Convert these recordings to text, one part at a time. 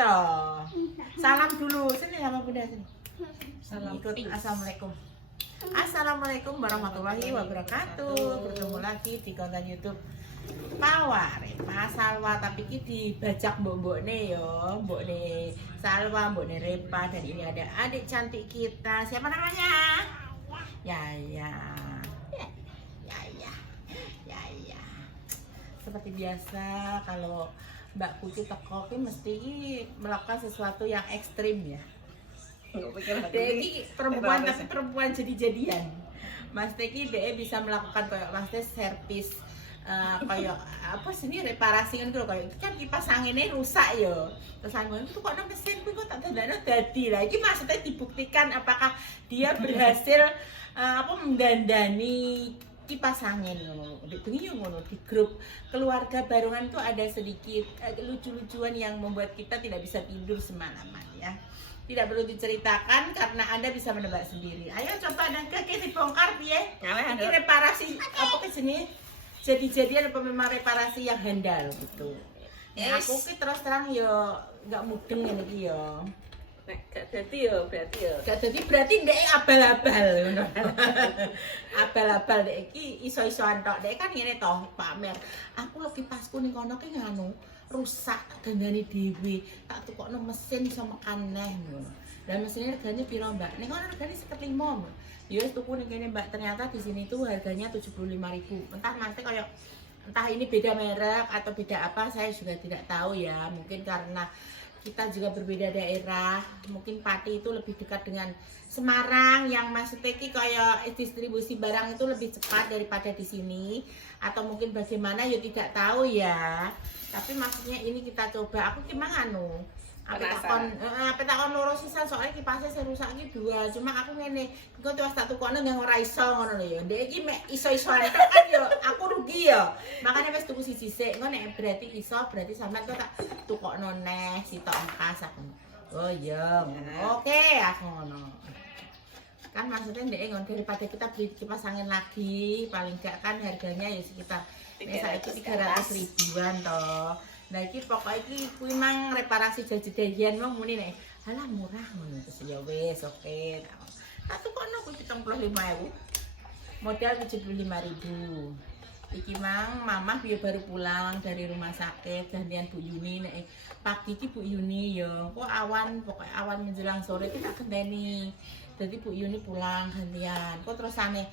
toh. Salam dulu, sini sama Bunda sini. Salam. Ikut assalamualaikum. Assalamualaikum warahmatullahi wabarakatuh. Bertemu lagi di konten YouTube Mawar Repa Salwa, tapi ini dibajak mbok nih yo, mbok nih Salwa, mbok nih Repa, dan ini ada adik cantik kita. Siapa namanya? Yaya. Yaya. Seperti biasa kalau Mbak Putih teko mesti melakukan sesuatu yang ekstrim ya. Jadi perempuan tapi perempuan jadi-jadian. Mas Teki dia bisa melakukan kayak maksudnya servis kayak apa sih ini reparasi kan gitu kayak kan kipas anginnya rusak ya. Terus aku itu kok nang mesin kuwi kok tak dandane dadi. Lah iki maksudnya dibuktikan apakah dia berhasil mendandani kipas angin ngono. Bengi ngono di grup keluarga Barongan itu ada sedikit lucu-lucuan yang membuat kita tidak bisa tidur semalaman ya. Tidak perlu diceritakan karena Anda bisa menebak sendiri. Ayo coba kaki dibongkar piye? Ini reparasi apa ke sini? Jadi-jadian apa memang reparasi yang handal gitu. Yes. Aku ki terus terang yo enggak mudeng ngene iki yo. Gak jadi ya berarti ya. Gak jadi berarti ndek abal-abal ngono. Abal-abal ndek iki iso-isoan tok. Ndek kan ngene toh pamer. Aku lagi pasku ning kono ki nganu rusak dandani dhewe. Tak tukokno mesin iso mekan neh ngono. Lah mesinnya regane piro, Mbak? Ning kono regane 1,5. Ya wis tuku ning kene, Mbak. Ternyata di sini tuh harganya 75.000. Entah nanti kayak entah ini beda merek atau beda apa saya juga tidak tahu ya. Mungkin karena kita juga berbeda daerah, mungkin Pati itu lebih dekat dengan Semarang yang maksudnya kayak distribusi barang itu lebih cepat daripada di sini, atau mungkin bagaimana ya tidak tahu ya. Tapi maksudnya ini kita coba. Aku gimana apa takon loro sisan soalnya kipasnya saya rusak iki dua. Cuma aku ngene, engko terus tak tukokno nang ora iso ngono lho ya. Ndek iki mek iso-isoan tok kan yo aku rugi ya. Makanya wis tuku siji sik. Engko nek berarti iso, berarti sampean kok tak tukokno neh sitok engkas aku. Oh iya, oke aku ngono. Kan maksudnya ndek ngono daripada kita beli kipas angin lagi, paling gak kan harganya ya sekitar saiki 300.000-an toh. Nah iki pokoknya iki kuwi mang reparasi jadi-jadian mong muni nek halah murah ngono terus ya wis oke. Tak tukokno kuwi 75.000. Modal 75.000. Iki mang mamah dia baru pulang dari rumah sakit gantian Bu Yuni nek pagi iki Bu Yuni ya kok awan pokoknya awan menjelang sore itu tak kendeni. Jadi Bu Yuni pulang gantian. Kok terusane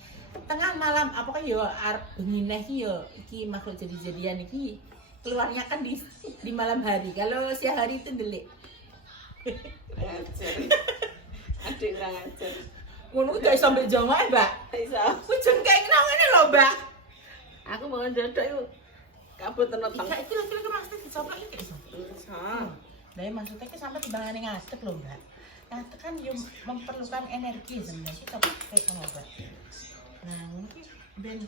tengah malam apa kan ya arep bengi neh iki ya iki makhluk jadi-jadian iki keluarnya kan di malam hari. Kalau siang hari itu delik. Ngajar. Adik nggak ngajar. Ngono gak iso mbek Jawa, Mbak. Iso. Kujen kayak ngene lho, Mbak. Aku mau dodok itu kabut tenotong. Iki lho maksudnya dicoplok iki iso. Iso. Lah maksudnya ki sampe timbangane ngadeg lho, Mbak. Ngadeg kan yo memerlukan energi sebenarnya kita pakai ngono, Mbak. Nah, ngono ki ben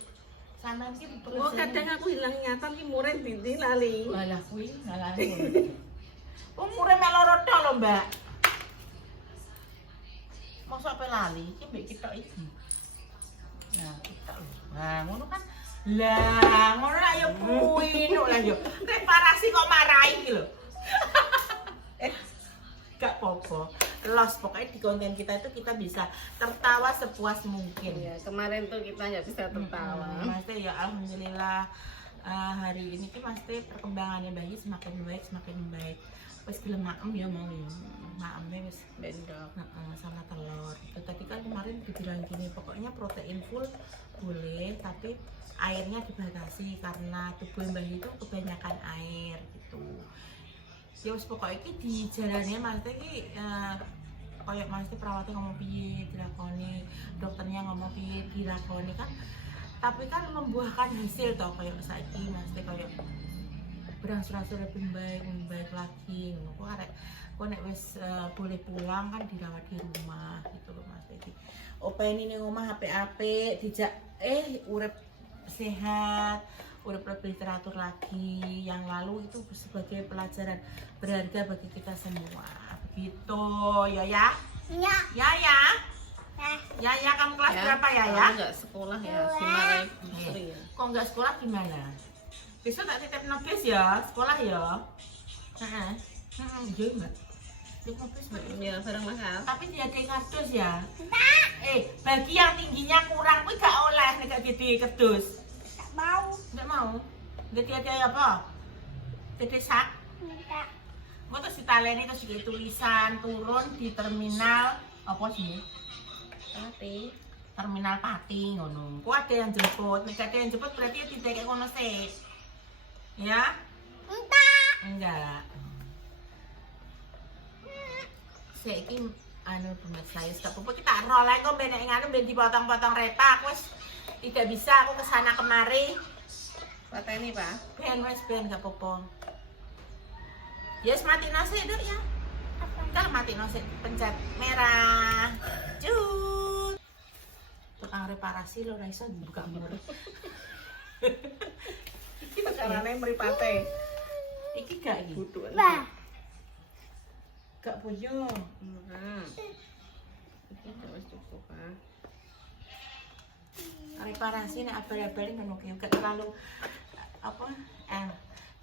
sana ki perlu. Oh, kadang aku hilang ingatan ki murid dinti lali. Walah kuwi ngalani. Umure meloro tok lho, Mbak. Mosok pe lali iki mbek kita iki. Nah, kita lho. Nah, ngono kan. Lah, ngono lah yo kuwi lho lah yo. Reparasi kok marahi iki lho. Gak apa-apa. Los pokoknya di konten kita itu kita bisa tertawa sepuas mungkin. Ya, kemarin tuh kita nggak bisa tertawa. Maksudnya ya alhamdulillah hari ini tuh maksudnya perkembangannya bayi semakin baik. Wes gelem maem ya mau ya. Maemnya wis Bendok. sama telur. Tadi kan kemarin dibilang gini, pokoknya protein full boleh tapi airnya dibatasi karena tubuh bayi itu kebanyakan air gitu. Ya wis pokoknya iki dijalani maksudnya iki kayak maksudnya perawatnya ngomong piye dilakoni, dokternya ngomong piye dilakoni kan. Tapi kan membuahkan hasil toh kayak saiki maksudnya kayak berangsur-angsur lebih baik lagi. Kok arek kok nek wis boleh pulang kan dirawat di rumah gitu loh Mas iki. Openi ning omah apik-apik dijak urip sehat. Urip lebih teratur lagi. Yang lalu itu sebagai pelajaran berharga bagi kita semua. Begitu ya. Ya. Ya, kamu kelas berapa ya? Kamu nggak sekolah ya, dimarahin istri ya. Kok nggak sekolah gimana? Besok tak titip nobis ya, sekolah ya. Iya, Mbak. Di mobil Mbak. Ya, barang mahal. Tapi dia ada kardus ya. Bagi yang tingginya kurang kuwi gak oleh nek gak gede kardus. Enggak mau. Gede-gede apa? Gede sak. Mau terus ditaleni terus iki tulisan turun di terminal apa sih? Tapi Terminal Pati ngono. Ku ada yang jemput, nek ada yang jemput berarti tidak kayak ngono sih. Ya? Enggak. Saiki anu pemirsa wis gak apa-apa kita roh lek kok ben nek nganu ben dipotong-potong retak wis tidak bisa aku kesana kemari. pateni, Pak. Ben gak apa-apa. Yes, mati nasi dulu ya. Entar mati nasi pencet merah. Cut. Tukang reparasi lo ra iso dibuka mur. Iki carane mripate. Iki gak iki. Butuh. Gak boyo. Iki wis cukup, Pak. Reparasi nek abal-abal ngono ki gak terlalu apa?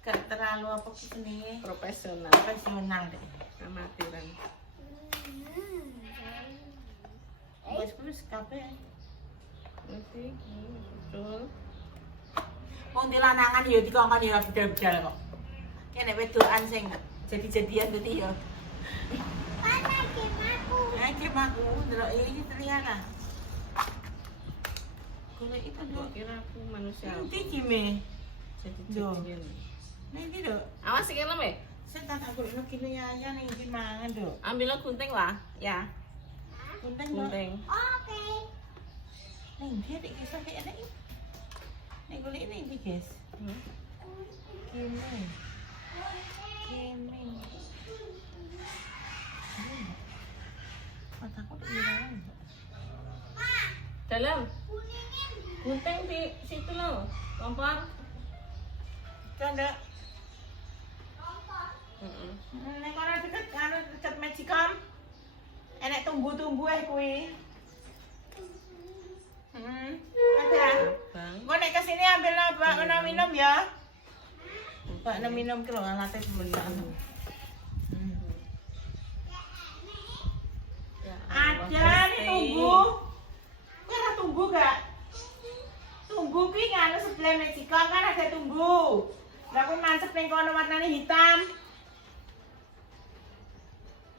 Gak terlalu apa jenenge? Profesional, Profesional deh. amatiran. Wis kabeh. Iki betul. Wong dilanangan ya dikongkon ya bedal-bedal kok. Kene wedokan sing jadi-jadian dadi ya. Game aku ndelok iki ternyata. Golek itu Kok kira aku manusia. Nanti gime. Jadi-jadian. Nanti dok. Awas iki lem. Saya tak aku lagi kini aja nih di mangan dok. Ambil gunting lah, ya. Gunting dok. Gunting. Nih dia di kisah kayak ini. Nih golek ini guys. Gime. Mataku di dalam. Dalam. Gunting di situ loh. Kompor. Canda. Nek ora deket Magicom. Enek tumbuh-tumbuh kuwi. Ada. Bang. Gua nek kesini ambil apa kena minum ya. Pak na minum kilo lantai sebenarnya. Ada nih tumbuh. Kira tumbuh gak? Tumbuh ki nganu sebelah Magicom kan ada tumbuh. Lah aku mancep ning kono warnane hitam.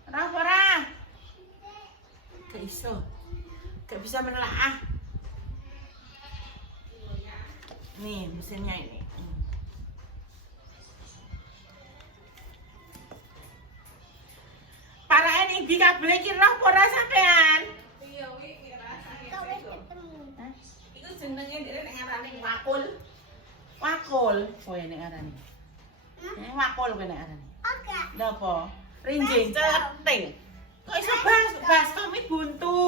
Ora. Gak iso. Gak bisa menelaah. Nih mesinnya ini. Para ini kabel iki roh ora sampean. Iya, wi kira Iku jenenge dhewe nek ngarani wakul. Wakul, kowe nek ngarani. Wakul kowe nek ngarani. Oke. Lha apa? Rinjing ceting. Kok iso bas kami buntu.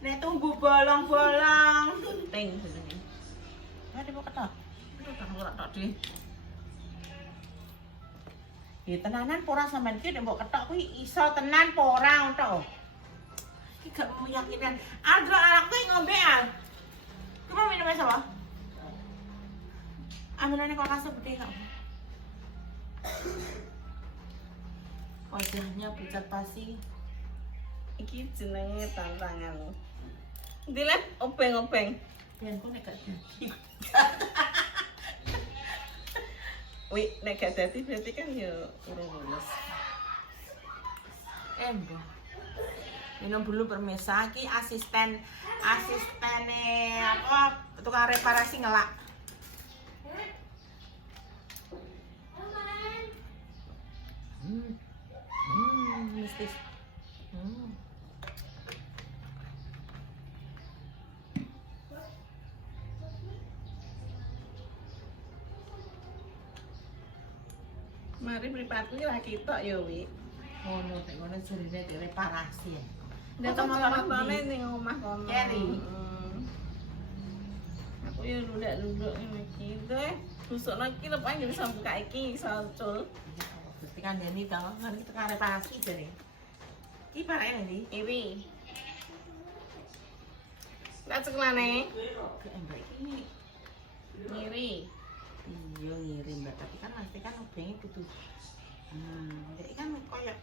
Nek tumbuh bolong-bolong. gunting jenenge. Ada mau ketok. Ketok ora tok di. Ya tenanan pora sampean ki nek mbok ketok kuwi iso tenan pora entuk. Iki gak meyakinkan. Ada anak kuwi ngombe al. Kamu minum apa? Ambilane kok rasa gede kok. Wajahnya pucat pasi. Iki jenenge tantangan. Dilep obeng-obeng. Dan kok nek gak dadi. Wi, nek gak dadi berarti kan ya urung lulus. Mbah. Minum dulu permisa iki asistene apa tukang reparasi ngelak. Mistis. Mari mripatku ra ketok ya, Wi. Ngono nek ngono jarine reparasi ya. Ndak motor-motore ning omah kono. Keri. Aku ya nundak-nunduk ngene iki. Deh, busukno iki lho paling bisa buka iki iso ucul. Berarti kan Deni tau kan tukang reparasi jare. Iki parane ndi? Iwi. Lah ceklane. Ke Mbak iki Ngiri. iya ngirim Mbak, tapi kan pasti kan obengnya butuh Dek kan koyo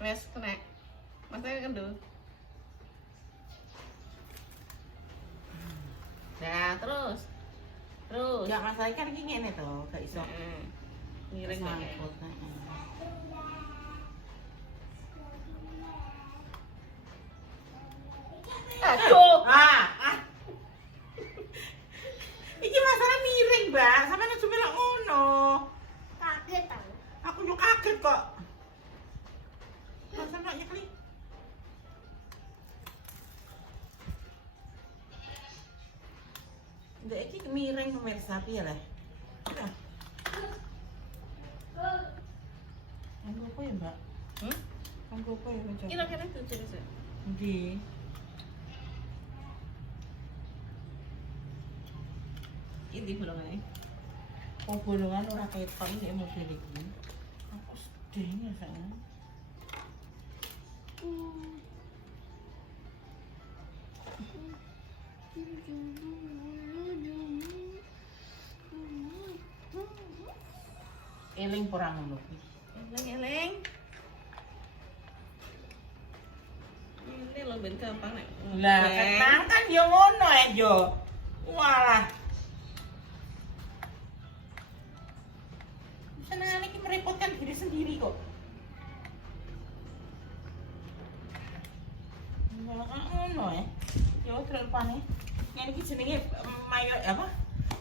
Wes kena. Masnya kan dulu. Nah, terus. Terus. gak masalah kan iki ngene to, gak iso. Miring ya. Sangkut, Aduh. Iki masalah miring, Mbak. Sampeyan aja melok ngono. Kaget aku. Aku yo kaget kok. Masa nak nyekli? Ndek iki miring pemirsa piye lah. Anggo apa ya, Mbak? Anggo apa ya, Mbak? Kira-kira itu terus. Nggih. Ini bolongannya. Oh, bolongan ora ketok iki model iki. Aku sedih ya, sayang. Eling porang ngono kuwi. Eleng-eleng. Ini lo ben gampang nek. Lah, ketang kan yo ngono yo. Walah. Senengane iki merepotkan diri sendiri kok. Lah, ngono Yo terpane. Ngene iki jenenge mayo apa?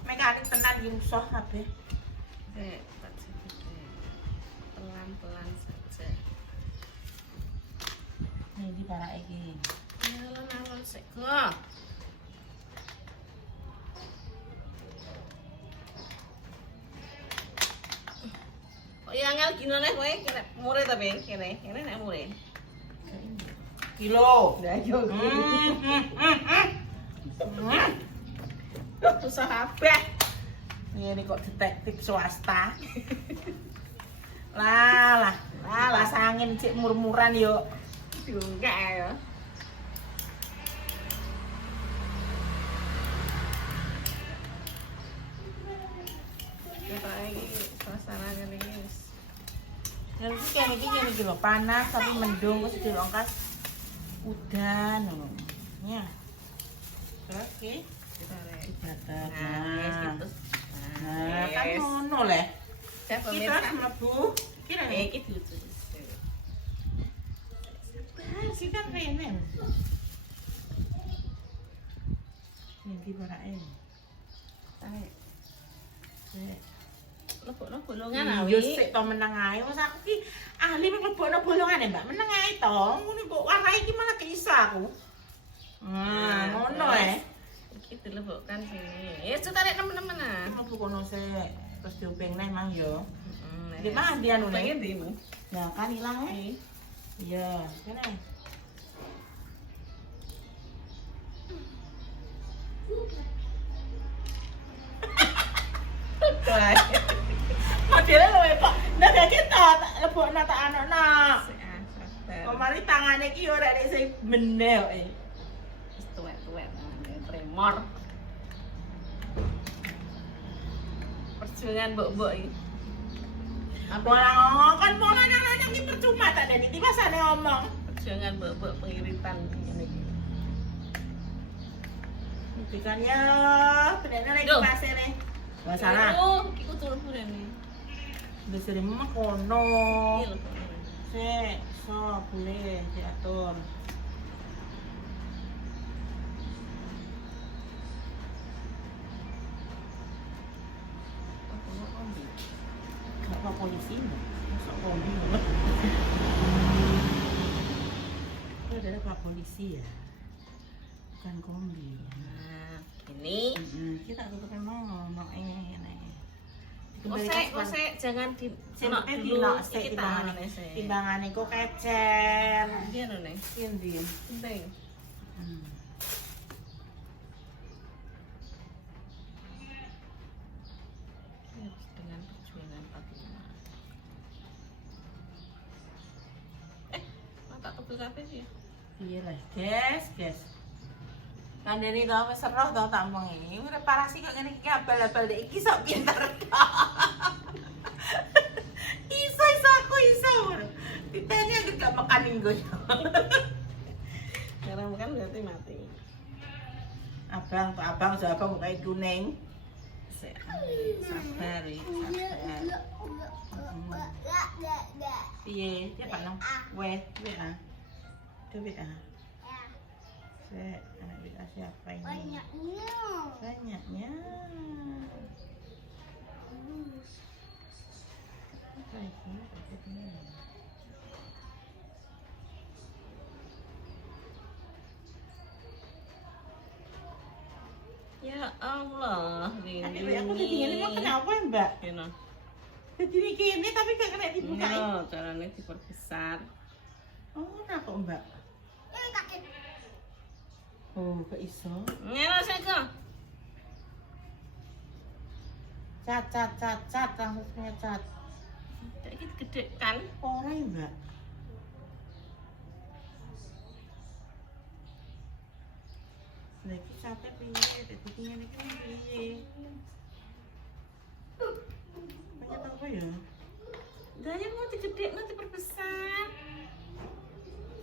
Mekanik tenan iki musuh kabeh. Tak sedikit. Pelan-pelan saja. Ini para iki. Alon-alon sik kok. Kok ya angel gino nek kowe kene mure ta Ben kene nek mure. Kilo. Lah yo. Susah kabeh. Ini kok detektif swasta. Lah, angin cek murmuran yo. Juga ya. Kita lagi suasana gini guys. Nanti kayak gini lho, panas tapi mendung terus dilongkas udan ngono. Ya. Oke. Kita lihat. Ibadah. Nah, gitu. Nah, kan ngono leh. Saya Kita pemirsa. mlebu. Kira nih. Iki lucu. Sih kan rene. Nanti parake. Ayo. Sik. Lebokno bolongan Yo awi. sik to meneng ae. Wes aku ki ahli mlebokno bolongane, Mbak. Meneng ae to. Ngono kok warai iki malah keisa aku. Nah, ngono Iki dilebokkan sini. Ya sudah tarik temen-temen ah. Mlebu kono sik. Terus diuping neh mang yo. Heeh. Di mana dia anu Pengen nih? dimu. Nah, kan hilang Iya, kene. Modelnya lho kok. Ndak gak tak lebokno tak anokno. Kemari tangane iki ora nek sing meneh kok. Tuwek-tuwek tremor. Perjuangan mbok-mbok iki. Apa kan mau nanya-nanya iki percuma tak ada iki pasane ngomong. Perjuangan mbok-mbok pengiritan ngene iki. Bukannya bener lagi Duh. pasir nih. Masalah. Iki kutul burene. Wis sering mah kono. Iki lho. Sik, so boleh diatur. Apa polisi? Masuk kombi. Itu adalah Pak Polisi ya. Bukan kombi. Nah, ini. Kita tutupin mau ini. Osek, jangan di Sinok dulu. dulu Iki timbangane. tak Timbangane kok kecer. Dia nih. Endi? Penting. Dengan perjuangan Fatima. Mata tebel kabeh sih. Iya lah, guys. Kan dari tau wis seroh tau tak omongi. Urip parasi kok ngene iki abal-abal dek iki sok pinter. Iso aku Titenya gak makanin gue. Karena makan berarti mati. Abang mukanya kuning. Sabar, Piye, dia kan wet, ah. Duit ah. Duit siapa ini? Banyaknya. Apa ini? Ya Allah, Adik aku tadi ini mau kenapa Mbak? Gini. Jadi ini tapi gak kena dibuka. No, caranya diperbesar. Oh, nah kok Mbak? Oh, gak iso. Ngene saya ke. Cat, langsung punya cat. Iki gede kan? Ora ya Mbak. Lagi catnya piye, dadi ngene iki piye? Banyak apa ya? Daya mau digede nanti perbesar.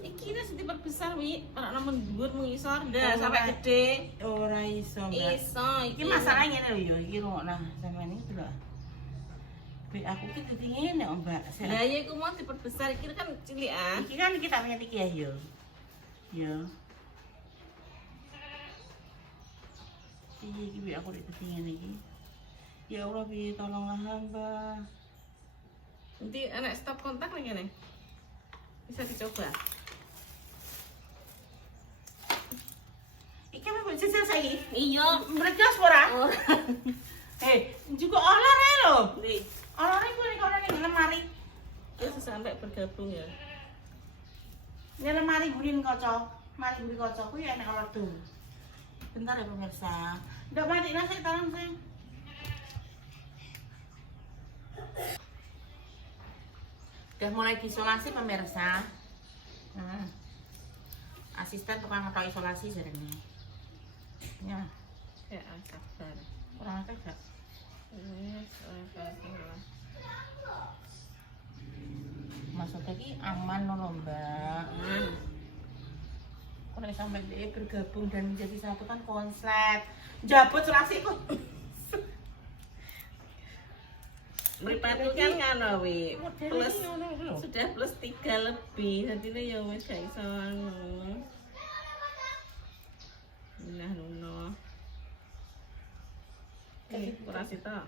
Iki nek diperbesar wi, ora nemen dhuwur mengisor dah sampai gede. Ora iso Mbak. Iso Iki masalahnya ngene lho ya, iki rungokna sampean iki lho. Bi aku ki dadi ngene kok Mbak. Lah ya iku mau diperbesar iki kan cilik ah. Iki kan kita punya iki ya yo. Yo. Iki bi aku dadi ngene iki. Ya Allah bi tolonglah hamba. Nanti anak stop kontak lagi nih. Bisa dicoba. Iki apa sisa saiki? Iya, Mereka ora? oh. Juga olah ae lho. Nih, Olah ae kuwi kono ning lemari. terus sampai bergabung ya. Ini lemari burin kaca. Mari buri kaca kuwi enak olah tuh. Bentar ya pemirsa. Ndak mati nasi tolong sih. Udah mulai diisolasi pemirsa. Asisten tukang ngetok isolasi jarene. Ya, Ya, sabar. kurang akeh gak? Maksudnya ki aman loh Mbak. Kalau sampai dia bergabung dan menjadi satu kan konslet. Jabut selasi kok. Meripati kan ngono wi. Plus Plus sudah plus 3 lebih. Jadi ya wis gak iso anu. Nah, nuno. Ora sita.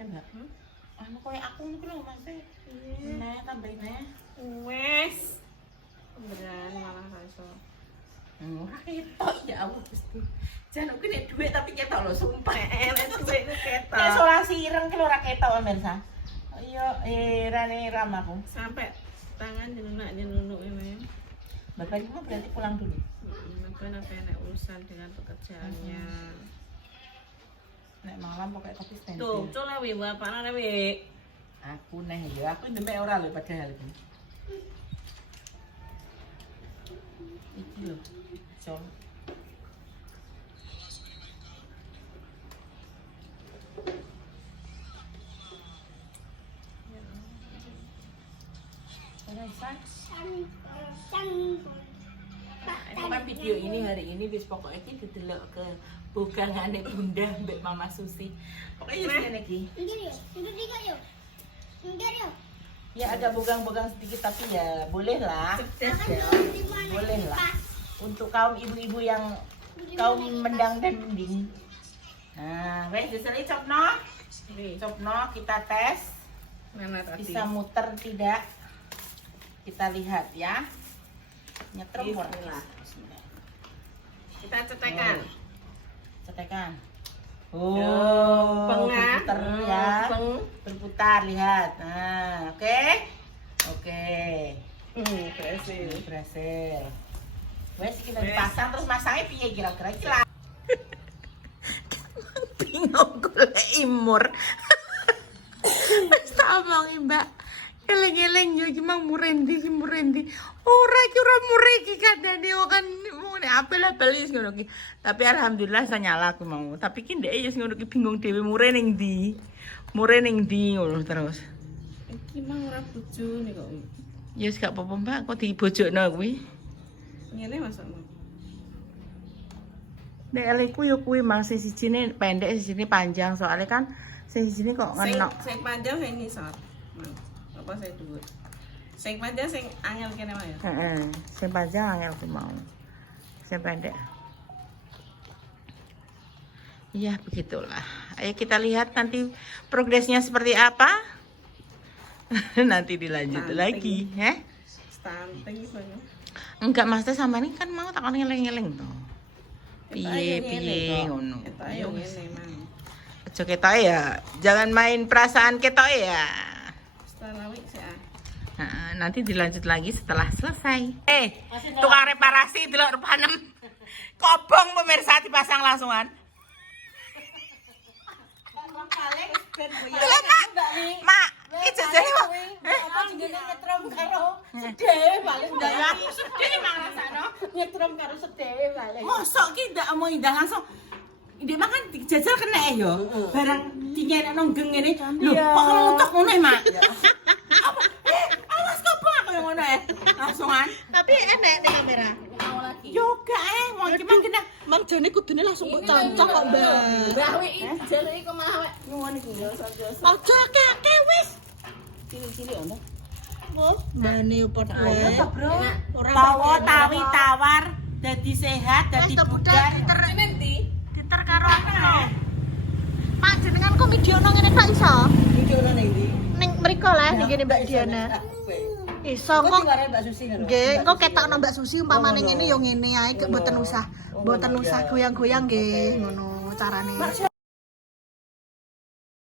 Mbak. Anu koyo aku niku lho Mas. Nah, tambahin neh. Wes. Beneran malah gak iso. Ora ketok ya Allah Gusti. Jan aku nek dhuwit tapi ketok lho sumpah. Nek duwe ketok. Isolasi ireng ki lho ora ketok pemirsa. Iya, rane ram aku. Sampai tangan jenunuk ini. Bapak Ibu berarti pulang dulu. Apa enak urusan dengan pekerjaannya. Nek malam pokoknya kopi stand. Tuh, coba wi bapaknya wi. Aku neh ya, aku demek ora lho padahal iki. Iki lho. Col. Pokoknya video ini hari ini wis pokoknya iki didelok ke bogangane Bunda Mbak Mama Susi. Pokoknya ya ngene iki. Ya agak bogang-bogang sedikit tapi ya boleh lah. Boleh lah. Untuk kaum ibu-ibu yang kaum mendang dan mending. Nah, wes disini copno. Copno kita tes. Mana tadi? Bisa muter tidak? Kita lihat ya. Nyetrum Bismillah. Kita cetekan. Cetekan. Oh, pengah. berputar ya. Berputar lihat. Nah, oke. Oke. Berhasil. Berhasil. Wes kita dipasang terus masangnya piye kira-kira iki lah. Bingung golek imur. Wis tak omongi Mbak. Eleng-eleng yo iki mang murendi. Ora iki ora mure iki kandhane kan ngene apel-apel wis ngono iki. Tapi alhamdulillah saya nyala aku mau. Tapi ki ndek wis ngono iki bingung dhewe mure ning ndi. Ngono terus. Iki Iki mang ora bojone kok. Ya wis gak apa-apa Mbak, kok dibojokno kuwi. Ngene masakmu. Nek eliku yo kuwi mang sing sijine pendek, sing sijine panjang, soalnya kan sing sijine kok ngenok. Sing panjang sing ngisor. Apa sing dhuwur? Sing panjang sing angel kene wae ya. Heeh, sing panjang angel ku mau. Sing pendek. Iya, begitulah. Ayo kita lihat nanti progresnya seperti apa. Nanti dilanjut Stunting. lagi, ya. Stunting iso ya. Enggak Mas, sama ini kan mau takon ngeleng-ngeleng to. Piye ngono. Eta yo ngene mang. Aja ketoke ya. Jangan main perasaan ketoke ya. Setelah wik sik ah. Nah, nanti dilanjut lagi setelah selesai. Tukang reparasi delok panem. Kobong pemirsa dipasang langsungan. Delok Mak, iki jajane kok. Apa jenenge nyetrum karo sedhewe paling Ya aku sedih mang rasakno. nyetrum karo sedhewe paling. Mosok ki ndak mau indah langsung. Ndek makan dijajal kena ya. Barang dingenekno geng ngene. Lho, kok kemutuk ngono ya, Mak? Apa? Awas kobong aku yang ngono ya. Langsungan. Tapi enek ning kamera. Mau lagi. Yoga wong iki mang kena Mang jane kudune langsung mbok cancok kok, Mbak. Mbah wik jare iku malah wek ngono iki lho joso. Aja akeh wis. Cilik-cilik ono. Mbane yo padha wae. bawa tawi tawar dadi sehat dadi bugar. Nanti Diter karo aku lho. Pak jenengan kok videono ngene tak iso? videono ning ndi? Ning mriko lah ning kene Mbak Diana. Iso kok. Nggih, engko ketokno Mbak Susi umpamane ngene yo ngene ae mboten usah goyang-goyang nggih ngono carane.